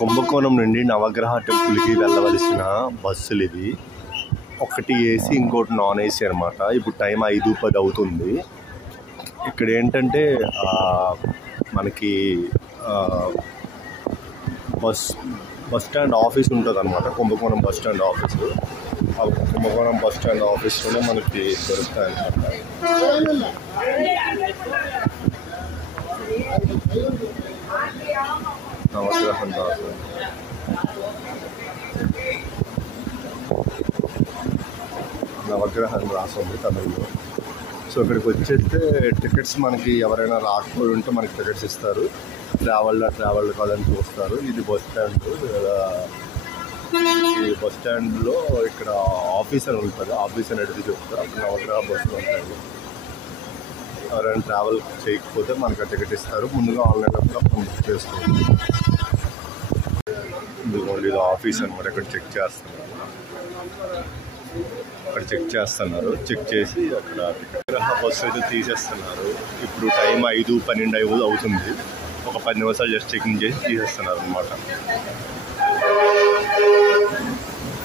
కుంభకోణం నుండి నవగ్రహ టెంపుల్కి వెళ్ళవలసిన బస్సులు ఇవి. ఒకటి ఏసీ, ఇంకోటి నాన్ ఏసీ అనమాట. ఇప్పుడు టైం 5:10 అవుతుంది. ఇక్కడ ఏంటంటే మనకి బస్ స్టాండ్ ఆఫీస్ ఉంటుంది అనమాట. కుంభకోణం బస్ స్టాండ్ ఆఫీసు. కుంభకోణం బస్ స్టాండ్ ఆఫీస్లోనే మనకి దొరుకుతాయి అనమాట. నవగ్రహం రాసు నవగ్రహం రాసుంది తమిళ్లో. సో ఇక్కడికి వచ్చేస్తే టికెట్స్ మనకి ఎవరైనా రాకపోయి ఉంటే మనకి టికెట్స్ ఇస్తారు. ట్రావెల్ కాదని చూస్తారు. ఇది బస్ స్టాండ్. ఈ బస్ స్టాండ్లో ఇక్కడ ఆఫీస్ అని ఉంటుంది. ఆఫీస్ అని అడిగి చెప్తారు. అక్కడ నవగ్రహ బస్సులు ఉంటాయి. ఎవరైనా ట్రావెల్ చేయకపోతే మనకి ఆ టికెట్ ఇస్తారు. ముందుగా ఆన్లైన్లో కూడా మనం బుక్ చేసుకోవాలి. ఇదిగోండి, ఇది ఆఫీస్ అనమాట. ఇక్కడ చెక్ చేస్తున్నారు. చెక్ చేసి అక్కడ నవగ్రహ బస్సు అయితే తీసేస్తున్నారు. ఇప్పుడు టైం 5:12 అవుతుంది. ఒక 10 నిమిషాలు జస్ట్ చెకింగ్ చేసి తీసేస్తున్నారు అనమాట.